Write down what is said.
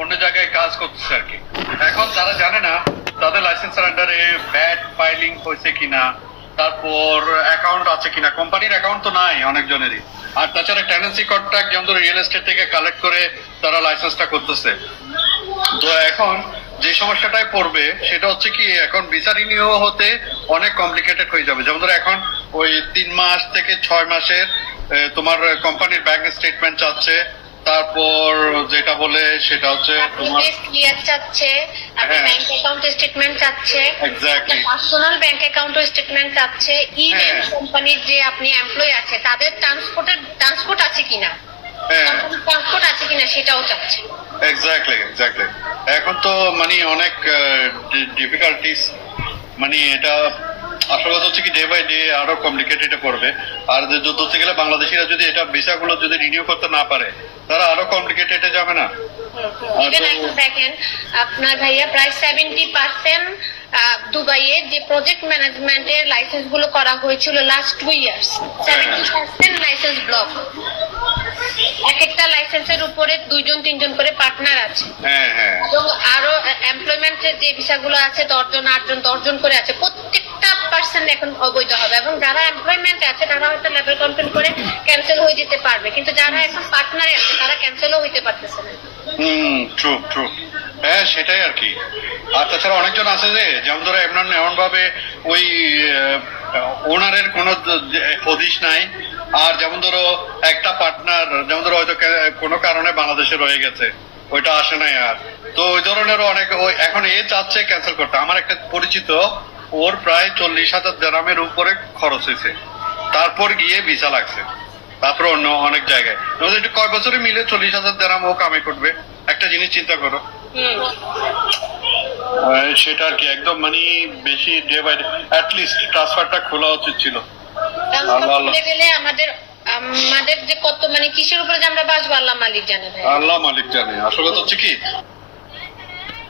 অন্য জায়গায় কাজ করতেছে আর কি। এখন তারা জানে না তাদের লাইসেন্সের আন্ডারে ব্যাড ফাইলিং হয়েছে কিনা, তারপর অ্যাকাউন্ট আছে কিনা। কোম্পানির অ্যাকাউন্ট তো নাই অনেকজনেরই। আর তাছাড়া টেনেন্সি কন্ট্রাক্ট যেমন রিয়েল এস্টেট থেকে কালেক্ট করে তারা লাইসেন্সটা করতেছে। তো এখন যে সমস্যাটায় পড়বে সেটা হচ্ছে কি, এখন ভিসা রিনিউ হতে অনেক কমপ্লিকেটেড হয়ে যাবে। যেমন ধরো এখন ওই 3 মাস থেকে 6 মাসের তোমার কোম্পানির ব্যাংক স্টেটমেন্ট চাচ্ছে, তারপর যেটা বলে সেটা হচ্ছে তোমার ক্লিয়ার চাচ্ছে, আপনি হ্যাঁ। ব্যাংক অ্যাকাউন্ট স্টেটমেন্ট চাচ্ছে, exactly personal bank account statement চাচ্ছে, ইভেন হ্যাঁ। কোম্পানির যে আপনি এমপ্লয়ি আছে তাদের ট্রান্সপোর্ট আছে কিনা, হ্যাঁ ট্রান্সপোর্ট আছে কিনা সেটাও চাচ্ছে। এক্স্যাক্টলি। এখন তো মানে অনেক ডিফিকাল্টিস, মানে এটা আসলে কথা হচ্ছে কি ডে বাই ডে আরো কমপ্লিকেটেড করবে। আর যে ধরতে গেলে বাংলাদেশিরা যদি এটা ভিসা গুলো যদি রিনিউ করতে না পারে তারা আরো কমপ্লিকেটেডে যাবে না। ইভেন এখন দেখেন আপনার ভাইয়া প্রায় 70% দুবাইয়ের যে প্রজেক্ট ম্যানেজমেন্টের লাইসেন্স গুলো করা হয়েছিল লাস্ট 2 ইয়ার্স, 70% লাইসেন্স ব্লক। এক একটা লাইসেন্সের উপরে 2-3 করে পার্টনার আছে, হ্যাঁ এবং আরো এমপ্লয়মেন্টের যে ভিসাগুলো আছে 10 করে আছে। প্রত্যেকটা পার্সন এখন অবৈধ হবে, এবং যারা এমপ্লয়মেন্টে আছে তারা হয়তো লেভেল কমপ্লেন করে ক্যান্সেল হয়ে যেতে পারবে, কিন্তু যারা এখন পার্টনারে আছে তারা ক্যান্সেলও হইতে পারতেছে না। ট্রু। হ্যাঁ সেটাই আর কি। আর তাছাড়া অনেকজন আছে যে যেমন ধরো এমন ভাবে ওই ওনারের কোনো হদিশ নাই। আর যেমন ধরো একটা পার্টনার যেমন ধরো হয়তো কোনো কারণে বাংলাদেশে রয়ে গেছে, ওইটা আসে নাই আর। তো ওই ধরনেরও অনেক ওই এখন চাচ্ছে ক্যান্সেল করতে। আমার একটা পরিচিত, ওর প্রায় 40,000 দিরহামের উপরে খরচ হয়েছে, তারপর গিয়ে ভিসা লাগছে। তারপর অন্য অনেক জায়গায় একটু কয় বছরে মিলে 40,000 দিরহাম ও কামাই করবে। একটা জিনিস চিন্তা করো, সেটা আর কি একদম মানে বেশি ডে বাই ডে অ্যাটলিস্ট ট্রান্সফারটা খোলা উচিত ছিল। ট্রান্সপোর্ট গেলে আমাদের যে কত মানে কিসের উপরে যে আমরা বাঁচবো আল্লাহ মালিক জানে ভাই। আল্লাহ মালিক জানে। আসলে তো হচ্ছে কি